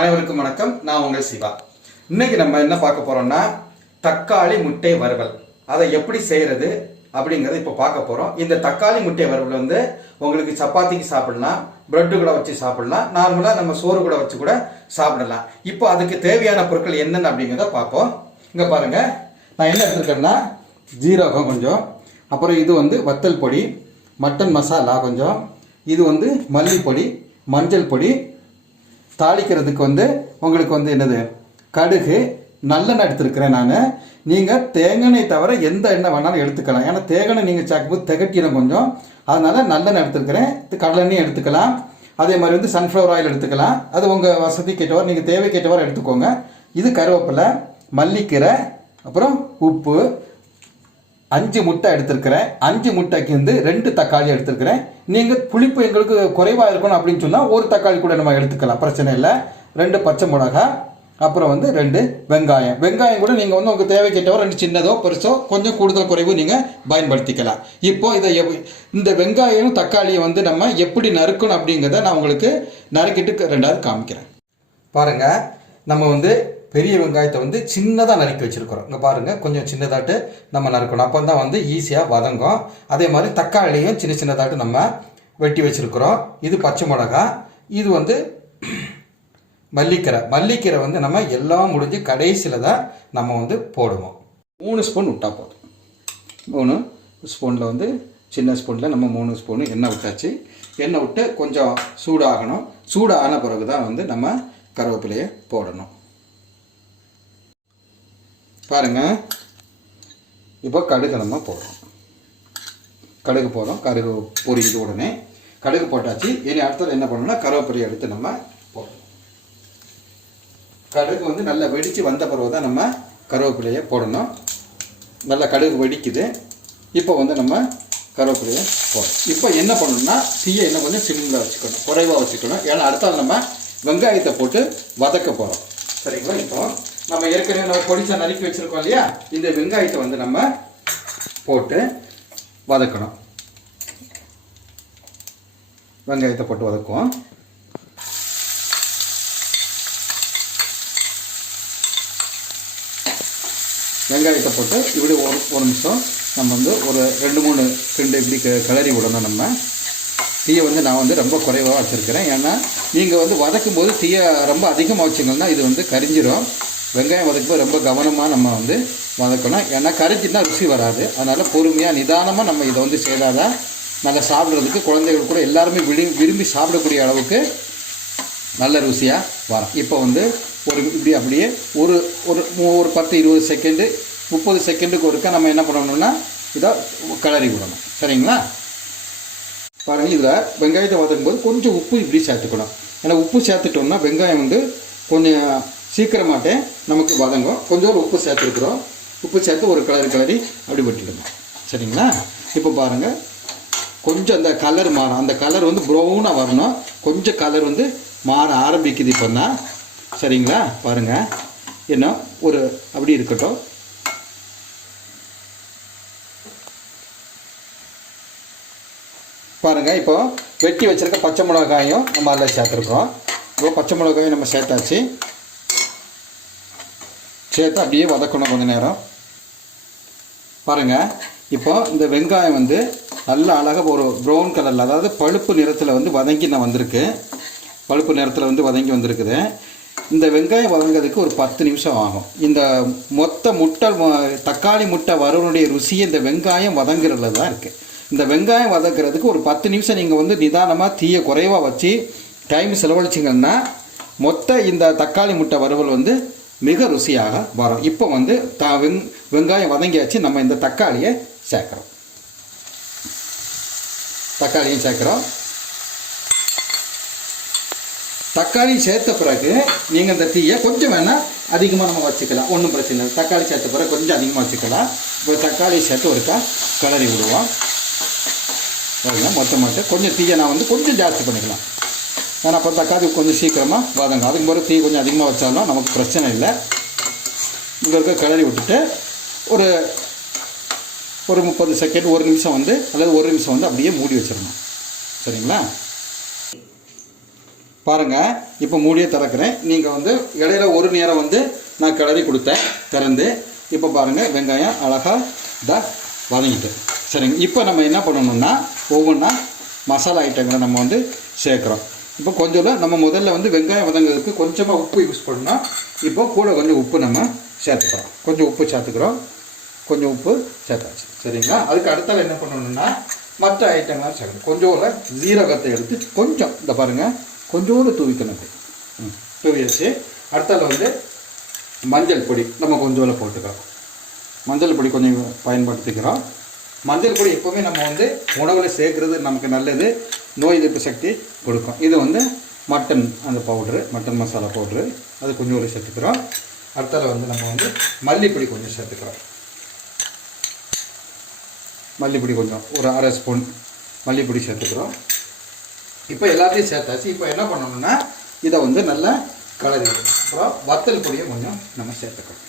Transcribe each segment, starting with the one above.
அனைவருக்கும் வணக்கம். நான் உங்கள் சிவா. இன்னைக்கு நம்ம என்ன பார்க்க போறோம்னா தக்காளி முட்டை வறுவல். அதை எப்படி செய்யறது அப்படிங்கறத இப்போ பார்க்க போறோம். இந்த தக்காளி முட்டை வறுவல் வந்து உங்களுக்கு சப்பாத்திக்கு சாப்பிடலாம், பிரெட் கூட வச்சு சாப்பிடலாம், நார்மலா நம்ம சோறு கூட வச்சு கூட சாப்பிடலாம். இப்போ அதுக்கு தேவையான பொருட்கள் என்னென்ன அப்படிங்கிறத பார்ப்போம். இங்க பாருங்க, நான் என்ன எடுத்துருக்கேன்னா ஜீரகம் கொஞ்சம், அப்புறம் இது வந்து வத்தல் பொடி, மட்டன் மசாலா கொஞ்சம், இது வந்து மல்லிப்பொடி, மஞ்சள் பொடி, தாளிக்கிறதுக்கு வந்து உங்களுக்கு வந்து என்னது கடுகு, நல்லெண்ணெய் எடுத்துருக்கிறேன் நான். நீங்கள் தேங்காய் தவிர எந்த எண்ணெய் வேணாலும் எடுத்துக்கலாம். ஏன்னா தேங்காய் நீங்கள் சாக்கும்போது திகட்டிடும் கொஞ்சம், அதனால் நல்லெண்ணெய் எடுத்துருக்கிறேன். கடலெண்ணெய் எடுத்துக்கலாம், அதே மாதிரி வந்து சன்ஃப்ளவர் ஆயில் எடுத்துக்கலாம். அது உங்கள் வசதி கேட்டவர், நீங்கள் தேவை கேட்டவர் எடுத்துக்கோங்க. இது கருவேப்பிலை, மல்லிக்கீரை, அப்புறம் உப்பு, 5 முட்டை எடுத்துருக்கிறேன். 5 முட்டைக்கு வந்து 2 தக்காளி எடுத்துருக்கிறேன். நீங்கள் புளிப்பு எங்களுக்கு குறைவாக இருக்கணும் அப்படின்னு சொன்னால் ஒரு தக்காளி கூட நம்ம எடுத்துக்கலாம், பிரச்சனை இல்லை. 2 பச்சை மிளகா, அப்புறம் வந்து 2 வெங்காயம். வெங்காயம் கூட நீங்கள் வந்து உங்களுக்கு தேவைக்கேட்டவோ 2 சின்னதோ பெருசோ கொஞ்சம் கூடுதல் குறைவு நீங்கள் பயன்படுத்திக்கலாம். இப்போ இதை இந்த வெங்காயம் தக்காளியை வந்து நம்ம எப்படி நறுக்கணும் அப்படிங்கிறத நான் உங்களுக்கு நறுக்கிட்டு 2வது காமிக்கிறேன். பாருங்கள், நம்ம வந்து பெரிய வெங்காயத்தை வந்து சின்னதாக நறுக்கி வச்சுருக்கிறோம். இங்கே பாருங்கள், கொஞ்சம் சின்னதாட்டு நம்ம நறுக்கணும், அப்போ தான் வந்து ஈஸியாக வதங்கும். அதே மாதிரி தக்காளியும் சின்ன சின்னதாட்டு நம்ம வெட்டி வச்சுருக்கிறோம். இது பச்சை மிளகா, இது வந்து மல்லிக்கீரை வந்து நம்ம எல்லாம் முடிஞ்சு கடைசியில் தான் நம்ம வந்து போடுவோம். 3 ஸ்பூன் விட்டால் போதும். 3 ஸ்பூனில் வந்து சின்ன ஸ்பூனில் நம்ம 3 ஸ்பூனு எண்ணெய் விட்டாச்சு. எண்ணெய் விட்டு கொஞ்சம் சூடாகணும். சூடான பிறகு தான் வந்து நம்ம கருவேப்பிலையை போடணும். பாருங்கள், இப்போ கடுகு நம்ம போடுறோம். கடுகு போடுறோம். கடுகு பொரியுது உடனே கடுகு போட்டாச்சு. இனி அடுத்தது என்ன பண்ணணும்னா கருவேப்பிலையை எடுத்து நம்ம போடுறோம். கடுகு வந்து நல்லா வெடித்து வந்த பிறகு தான் நம்ம கருவேப்பிலையை போடணும். நல்லா கடுகு வெடிக்குது. இப்போ வந்து நம்ம கருவேப்பிலையை போடணும். இப்போ என்ன பண்ணணும்னா தீயை என்ன கொஞ்சம் சிம்மில் வச்சுக்கணும், குறைவாக வச்சுக்கணும். ஏன்னா அடுத்தால் நம்ம வெங்காயத்தை போட்டு வதக்க போகிறோம். சரிங்களா? இப்போ நம்ம ஏற்கனவே நம்ம பொடிசா நறுக்கி வச்சிருக்கோம் இல்லையா, இந்த வெங்காயத்தை வந்து நம்ம போட்டு வதக்கணும். வெங்காயத்தை போட்டு வதக்குவோம். வெங்காயத்தை போட்டு இப்படி ஒரு நிமிஷம் நம்ம வந்து ஒரு 2-3 இப்படி கிளறி விடணும். நம்ம தீயை வந்து நான் வந்து ரொம்ப குறைவாக வச்சுருக்கிறேன். ஏன்னா நீங்கள் வந்து வதக்கும் போது தீயை ரொம்ப அதிகமாக வச்சிங்கன்னா இது வந்து கரிஞ்சிடும். வெங்காயம் வதக்கும்போது ரொம்ப கவனமாக நம்ம வந்து வதக்கணும். ஏன்னா கரிஞ்சின்னா ருசி வராது. அதனால் பொறுமையாக நிதானமாக நம்ம இதை வந்து செய்தால் தான் நல்லா சாப்பிட்றதுக்கு குழந்தைகள் கூட எல்லாருமே விரும்பி சாப்பிடக்கூடிய அளவுக்கு நல்ல ருசியாக வரும். இப்போ வந்து இப்படி அப்படியே ஒரு 10-20 செகண்டு 30 செகண்டுக்கு ஒருக்கா நம்ம என்ன பண்ணணும்னா இதை கிளறி விடணும். சரிங்களா? பாருங்கள், இதில் வெங்காயத்தை வதக்கும்போது கொஞ்சம் உப்பு இப்படி சேர்த்துக்கணும். ஏன்னா உப்பு சேர்த்துட்டோம்னா வெங்காயம் வந்து கொஞ்சம் சீக்கிரமாட்டே நமக்கு வதங்கும். கொஞ்சம் உப்பு சேர்த்துருக்குறோம். உப்பு சேர்த்து ஒரு கிளறி அப்படி விட்டுடுங்க. சரிங்களா? இப்போ பாருங்கள், கொஞ்சம் அந்த கலர் மாறும். அந்த கலர் வந்து ப்ரௌனாக வரணும். கொஞ்சம் கலர் வந்து மாற ஆரம்பிக்குது இப்போ தான். சரிங்களா? பாருங்கள், என்ன அப்படி இருக்கட்டும். பாருங்கள், இப்போ வெட்டி வச்சுருக்க பச்சை மிளகாயும் நம்ம அதில் சேர்த்துருக்குறோம். இப்போ பச்சை மிளகாயும் நம்ம சேர்த்தாச்சு. சேர்த்து அப்படியே வதக்கணும் கொஞ்சம் நேரம். பாருங்கள், இப்போ இந்த வெங்காயம் வந்து நல்லா அழகாக ஒரு ப்ரௌன் கலரில், அதாவது பழுப்பு நிறத்தில் வந்து வதங்கி வந்திருக்கு. பழுப்பு நிறத்தில் வந்து வதங்கி வந்திருக்குது. இந்த வெங்காயம் வதங்கிறதுக்கு ஒரு 10 நிமிஷம் ஆகும். இந்த மொத்த தக்காளி முட்டை வறுவனுடைய ருசி இந்த வெங்காயம் வதங்குறதுல தான் இருக்குது. இந்த வெங்காயம் வதக்கிறதுக்கு ஒரு 10 நிமிஷம் நீங்கள் வந்து நிதானமாக தீயை குறைவாக வச்சு டைம் செலவழிச்சிங்கன்னா மொத்த இந்த தக்காளி முட்டை வறுவல் வந்து மிக ருசியாக வரும். இப்போ வந்து வெங்காயம் வதங்கியாச்சு. நம்ம இந்த தக்காளியை சேர்க்குறோம். தக்காளியும் சேர்க்குறோம். தக்காளி சேர்த்த பிறகு நீங்கள் இந்த தீயை கொஞ்சம் வேணால் அதிகமாக நம்ம வச்சுக்கலாம், ஒன்றும் பிரச்சனை இல்லை. தக்காளி சேர்த்த பிறகு கொஞ்சம் அதிகமாக வச்சுக்கலாம். இப்போ தக்காளி சேர்த்து ஒருக்கா கிளறி விடுவோம். மொத்தமாக கொஞ்சம் தீயை நான் வந்து கொஞ்சம் ஜாஸ்தி பண்ணிக்கலாம். ஏன்னா அப்போ தக்காளி கொஞ்சம் சீக்கிரமாக வதங்க. அதுக்கு பிறகு தீ கொஞ்சம் அதிகமாக வச்சாலும் நமக்கு பிரச்சனை இல்லை. இங்கே இருக்க கிளறி விட்டுட்டு ஒரு 30 செகண்ட், 1 நிமிஷம் வந்து, அல்லது 1 நிமிஷம் வந்து அப்படியே மூடி வச்சிடணும். சரிங்களா? பாருங்கள், இப்போ மூடியே திறக்கிறேன். நீங்கள் வந்து இடையில ஒரு நேரம் வந்து நான் கிளறி கொடுத்தேன் திறந்து. இப்போ பாருங்கள், வெங்காயம் அழகாக வதங்கிட்டு. சரிங்க, இப்போ நம்ம என்ன பண்ணணும்னா ஒவ்வொன்றா மசாலா ஐட்டங்களை நம்ம வந்து சேர்க்குறோம். இப்போ கொஞ்சம் நம்ம முதல்ல வந்து வெங்காயம் வதங்கிறதுக்கு கொஞ்சமாக உப்பு யூஸ் பண்ணோம். இப்போ கூட கொஞ்சம் உப்பு நம்ம சேர்த்துக்கிறோம். கொஞ்சம் உப்பு சேர்த்துக்கிறோம். கொஞ்சம் உப்பு சேர்த்தாச்சு. சரிங்களா, அதுக்கு அடுத்தால என்ன பண்ணணும்னா மற்ற ஐட்டங்கள்லாம் சேர்க்கணும். கொஞ்சோட ஜீரகத்தை எடுத்து கொஞ்சம் இந்த பாருங்கள் கொஞ்சோடு தூவிக்கணும். தூவியாச்சு. அடுத்தால வந்து மஞ்சள் பொடி நம்ம கொஞ்சோட போட்டுக்கிறோம். மஞ்சள் பொடி கொஞ்சம் பயன்படுத்திக்கிறோம். மஞ்சள் பொடி எப்போவுமே நம்ம வந்து உணவில் சேர்க்குறது நமக்கு நல்லது, நோய் எதிர்ப்பு சக்தி கொடுக்கும். இது வந்து மட்டன் அந்த பவுட்ரு, மட்டன் மசாலா பவுட்ரு, அது கொஞ்சோடு சேர்த்துக்கிறோம். அடுத்தால வந்து நம்ம வந்து மல்லிப்பொடி கொஞ்சம் சேர்த்துக்கிறோம். மல்லிப்பொடி கொஞ்சம் ஒரு அரை ஸ்பூன் மல்லிப்பொடி சேர்த்துக்கிறோம். இப்போ எல்லாத்தையும் சேர்த்தாச்சு. இப்போ என்ன பண்ணணும்னா இதை வந்து நல்லா கலரிக்கணும். அப்புறம் வத்தல் பொடியை கொஞ்சம் நம்ம சேர்த்துக்கிறோம்.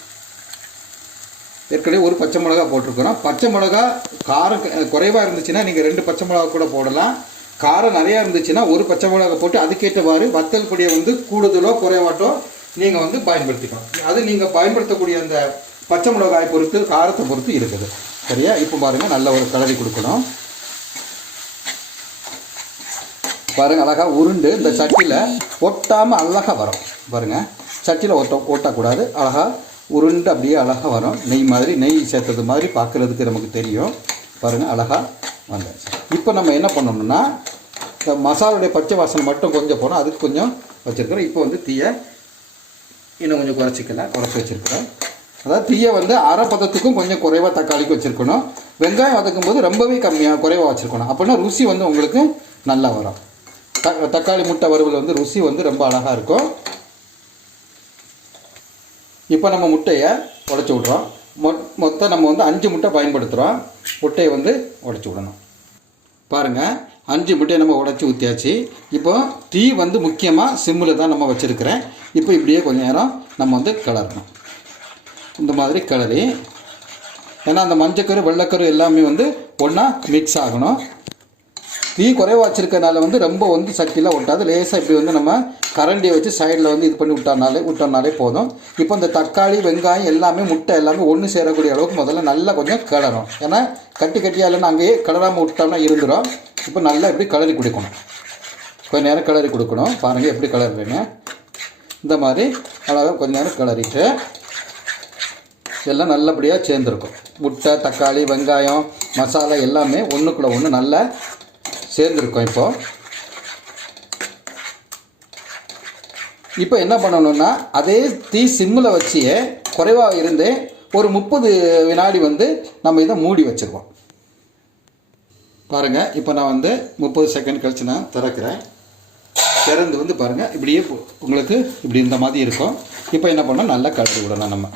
ஏற்கனவே ஒரு பச்சை மிளகா போட்டிருக்கிறோம். பச்சை மிளகா காரம் குறைவாக இருந்துச்சுன்னா நீங்கள் 2 பச்சை மிளகா கூட போடலாம். காரம் நிறையா இருந்துச்சுன்னா ஒரு பச்சை மிளகா போட்டு அதுக்கேற்றவாறு வத்தல் பொடியை வந்து கூடுதலோ குறைவாட்டோ நீங்கள் வந்து பயன்படுத்திக்கணும். அது நீங்கள் பயன்படுத்தக்கூடிய அந்த பச்சை மிளகாயை பொறுத்து காரத்தை பொறுத்து இருக்குது. சரியா, இப்போ பாருங்கள் நல்ல ஒரு கலரி கொடுக்கணும். பாருங்கள் அழகாக உருண்டு இந்த சட்டியில் ஒட்டாமல் அழகாக வரும். பாருங்கள், சட்டியில் ஒட்டக்கூடாது. அழகாக உருண்டு அப்படியே அழகாக வரும். நெய் மாதிரி, நெய் சேர்த்தது மாதிரி பார்க்குறதுக்கு நமக்கு தெரியும். பாருங்கள் அழகாக வந்தாச்சு. இப்போ நம்ம என்ன பண்ணணும்னா இந்த மசாலாவுடைய பச்சை வாசனை மட்டும் கொஞ்சம் போனோம், அதுக்கு கொஞ்சம் வச்சுருக்கிறோம். இப்போ வந்து தீயை இன்னும் கொஞ்சம் குறைச்சி வச்சுருக்கிறோம். அதாவது தீயை வந்து அரை பதத்துக்கும் கொஞ்சம் குறைவாக தக்காளிக்கு வச்சுருக்கணும். வெங்காயம் வதக்கும் போது ரொம்பவே குறைவாக வச்சுருக்கணும். அப்படின்னா ருசி வந்து உங்களுக்கு நல்லா வரும். தக்காளி முட்டை வறுவல் வந்து ருசி வந்து ரொம்ப அழகாக இருக்கும். இப்போ நம்ம முட்டையை உடைச்சி விட்றோம். மொத்தம் நம்ம வந்து 5 முட்டை பயன்படுத்துகிறோம். முட்டையை வந்து உடைச்சி விடணும். பாருங்கள், 5 முட்டையை நம்ம உடைச்சி ஊற்றியாச்சு. இப்போ தீ வந்து முக்கியமாக சிம்மில் தான் நம்ம வச்சுருக்கிறேன். இப்போ இப்படியே கொஞ்சம் நேரம் நம்ம வந்து கிளறணும். இந்த மாதிரி கிளறி, ஏன்னா அந்த மஞ்சக்கரு வெள்ளைக்கரு எல்லாமே வந்து ஒன்றா மிக்ஸ் ஆகணும். தீ குறைவாக வச்சுருக்கனால வந்து ரொம்ப வந்து சட்டியில் ஒட்டாது. லேசாக இப்படி வந்து நம்ம கரண்டியை வச்சு சைடில் வந்து இது பண்ணி விட்டோம்னாலே போதும். இப்போ இந்த தக்காளி வெங்காயம் எல்லாமே முட்டை எல்லாமே ஒன்று சேரக்கூடிய அளவுக்கு முதல்ல நல்லா கொஞ்சம் கிளறும். ஏன்னா கட்டியாக இல்லைன்னா அங்கேயே கிளறாமல் விட்டோம்னா இருந்துடும். இப்போ நல்லா இப்படி கிளறி கொடுக்கணும். கொஞ்சம் நேரம் கிளறி கொடுக்கணும். பாருங்கள் எப்படி கிளறுறீங்க. இந்த மாதிரி அழகாக கொஞ்சம் நேரம் கிளறிட்டு எல்லாம் நல்லபடியாக சேர்ந்துருக்கும். முட்டை தக்காளி வெங்காயம் மசாலா எல்லாமே ஒன்றுக்குள்ளே ஒன்று நல்லா சேர்ந்துருக்கும். இப்போ என்ன பண்ணணும்னா அதே தீ சிம்மில் வச்சு குறைவாக இருந்து ஒரு 30 வினாடி வந்து நம்ம இதை மூடி வச்சுருவோம். பாருங்கள், இப்போ நான் வந்து 30 செகண்ட் கழித்து நான் திறக்கிறேன். திறந்து வந்து பாருங்கள், இப்படியே உங்களுக்கு இப்படி இந்த மாதிரி இருக்கும். இப்போ என்ன பண்ணோம், நல்லா கலரி விடணும். நம்ம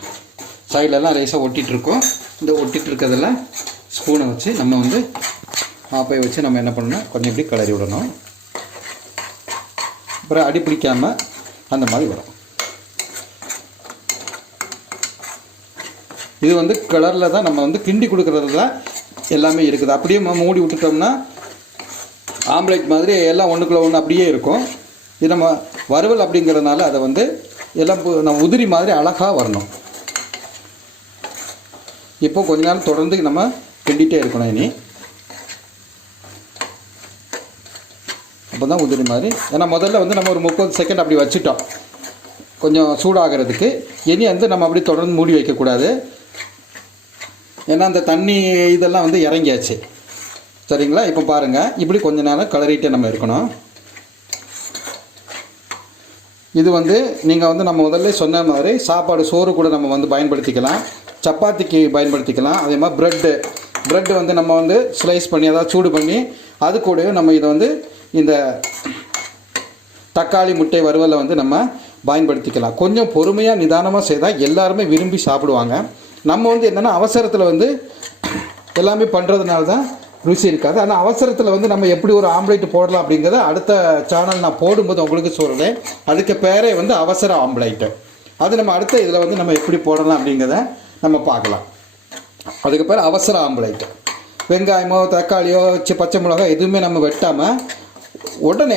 சைட்லலாம் ரைஸாக ஒட்டிகிட்ருக்கோம். இந்த ஒட்டிகிட்டு இருக்கிறதெல்லாம் ஸ்பூனை வச்சு நம்ம வந்து ஆப்பை வச்சு நம்ம என்ன பண்ணணும், கொஞ்சம் இப்படி கிளறி விடணும். அப்புறம் அடி பிடிக்காமல் அந்த மாதிரி வரும். இது வந்து கலரில் தான் நம்ம வந்து கிண்டி கொடுக்குறதுல எல்லாமே இருக்குது. அப்படியே மூடி விட்டுட்டோம்னா ஆம்லேட் மாதிரி எல்லாம் ஒன்றுக்குள்ள ஒன்று அப்படியே இருக்கும். இது நம்ம வறுவல் அப்படிங்கிறதுனால அதை வந்து எல்லாம் நம்ம உதிரி மாதிரி அழகாக வரணும். இப்போ கொஞ்ச நேரம் தொடர்ந்து நம்ம கிண்டிகிட்டே இருக்கணும். இனி அப்போ தான் உதிரி மாதிரி. ஏன்னா முதல்ல வந்து நம்ம ஒரு 30 செகண்ட் அப்படி வச்சுட்டோம் கொஞ்சம் சூடாகிறதுக்கு. இனி வந்து நம்ம அப்படி தொடர்ந்து மூடி வைக்கக்கூடாது. ஏன்னா அந்த தண்ணி இதெல்லாம் வந்து இறங்கியாச்சு. சரிங்களா, இப்போ பாருங்கள், இப்படி கொஞ்ச நேரம் கிளறிட்டே நம்ம இருக்கணும். இது வந்து நீங்கள் வந்து நம்ம முதல்ல சொன்ன மாதிரி சாப்பாடு சோறு கூட நம்ம வந்து பயன்படுத்திக்கலாம், சப்பாத்திக்கு பயன்படுத்திக்கலாம். அதே மாதிரி ப்ரெட்டு வந்து நம்ம வந்து ஸ்லைஸ் பண்ணி அதாவது சூடு பண்ணி அது கூட நம்ம இதை வந்து இந்த தக்காளி முட்டை வறுவலை வந்து நம்ம பயன்படுத்திக்கலாம். கொஞ்சம் பொறுமையாக நிதானமாக செய்தால் எல்லாருமே விரும்பி சாப்பிடுவாங்க. நம்ம வந்து என்னென்னா அவசரத்தில் வந்து எல்லாமே பண்ணுறதுனால தான் ருசி இருக்காது. ஆனால் அவசரத்தில் வந்து நம்ம எப்படி ஒரு ஆம்லேட் போடலாம் அப்படிங்கிறத அடுத்த சேனல் நான் போடும்போது உங்களுக்கு சொல்கிறேன். அதுக்கு பேரே வந்து அவசர ஆம்லேட்டு. அது நம்ம அடுத்த இதில் வந்து நம்ம எப்படி போடலாம் அப்படிங்கிறத நம்ம பார்க்கலாம். அதுக்கு பேர் அவசர ஆம்லேட்டு. வெங்காயமோ தக்காளியோ பச்சை மிளகாய் எதுவுமே நம்ம வெட்டாமல் உடனே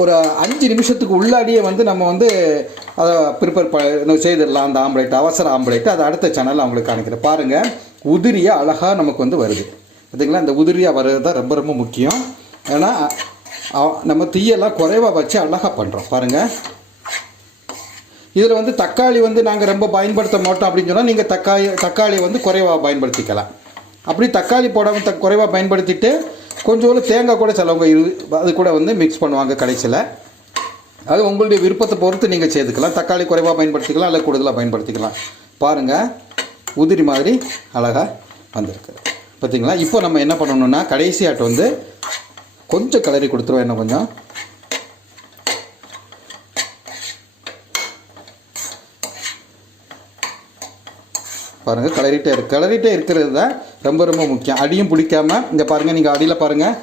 ஒரு 5 நிமிஷத்துக்கு உள்ளாடியே வந்து நம்ம வந்து அதை ப்ரிப்பேர் செய்திடலாம். அந்த ஆம்லேட், அவசர ஆம்லேட், அதை அடுத்த சேனலில் அவங்களுக்கு காணிக்கிறேன். பாருங்கள், உதிரியாக அழகாக நமக்கு வந்து வருது பார்த்தீங்களா. இந்த உதிரியாக வர்றது தான் ரொம்ப ரொம்ப முக்கியம். ஏன்னா நம்ம தீயெல்லாம் குறைவாக வச்சு அழகாக பண்ணுறோம். பாருங்கள், இதில் வந்து தக்காளி வந்து நாங்கள் ரொம்ப பயன்படுத்த மாட்டோம் அப்படின்னு சொன்னால் நீங்கள் தக்காளி வந்து குறைவாக பயன்படுத்திக்கலாம். அப்படி தக்காளி போடாமல் குறைவாக பயன்படுத்திட்டு கொஞ்சோண்டு தேங்காய் கூட சிலவங்க அது கூட வந்து மிக்ஸ் பண்ணுவாங்க கடைசியில். அது உங்களுடைய விருப்பத்தை பொறுத்து நீங்கள் செய்துக்கலாம். தக்காளி குறைவாக பயன்படுத்திக்கலாம், இல்லை கூடுதலாக பயன்படுத்திக்கலாம். பாருங்கள், உதிரி மாதிரி அழகாக வந்திருக்கு பார்த்தீங்களா. இப்போ நம்ம என்ன பண்ணணும்னா கடைசியாட்டு வந்து கொஞ்சம் கிளறி கொடுத்துருவோம். என்ன கொஞ்சம் பாருங்கள், கிளறிட்டே இருக்கிறது தான் ரொம்ப ரொம்ப முக்கியம். அடியும் பிடிக்காமல் இங்கே பாருங்கள், நீங்கள் அடியில் பாருங்கள்,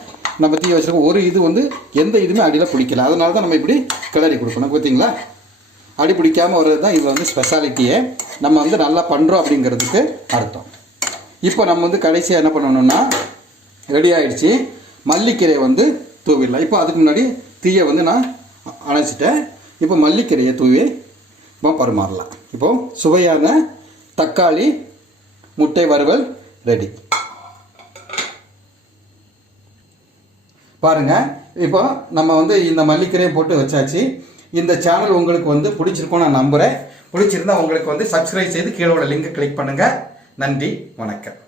நம்ம தீ வச்சுருக்கோம், ஒரு இது வந்து எந்த இதுவுமே அடியில் பிடிக்கல. அதனால தான் நம்ம இப்படி கிளறி கொடுக்கணும் பார்த்தீங்களா. அடி பிடிக்காமல் வர்றது தான் இது வந்து ஸ்பெஷாலிட்டியே. நம்ம வந்து நல்லா பண்ணுறோம் அப்படிங்கிறதுக்கு அர்த்தம். இப்போ நம்ம வந்து கடைசியாக என்ன பண்ணணும்னா ரெடி ஆகிடுச்சு. மல்லிக்கீரையை வந்து தூவிடலாம். இப்போ அதுக்கு முன்னாடி தீயை வந்து நான் அணைச்சிட்டேன். இப்போ மல்லிக்கீரையை தூவி இப்போ பரிமாறலாம். இப்போது சுவையான தக்காளி முட்டை வறுவல் ரெடி. பாருங்கள், இப்போ நம்ம வந்து இந்த மல்லிக்கீரையை போட்டு வச்சாச்சு. இந்த சேனல் உங்களுக்கு வந்து பிடிச்சிருக்கும் நான் நம்புகிறேன். பிடிச்சிருந்தா உங்களுக்கு வந்து சப்ஸ்கிரைப் செய்து கீழே உள்ள லிங்கை கிளிக் பண்ணுங்கள். நன்றி, வணக்கம்.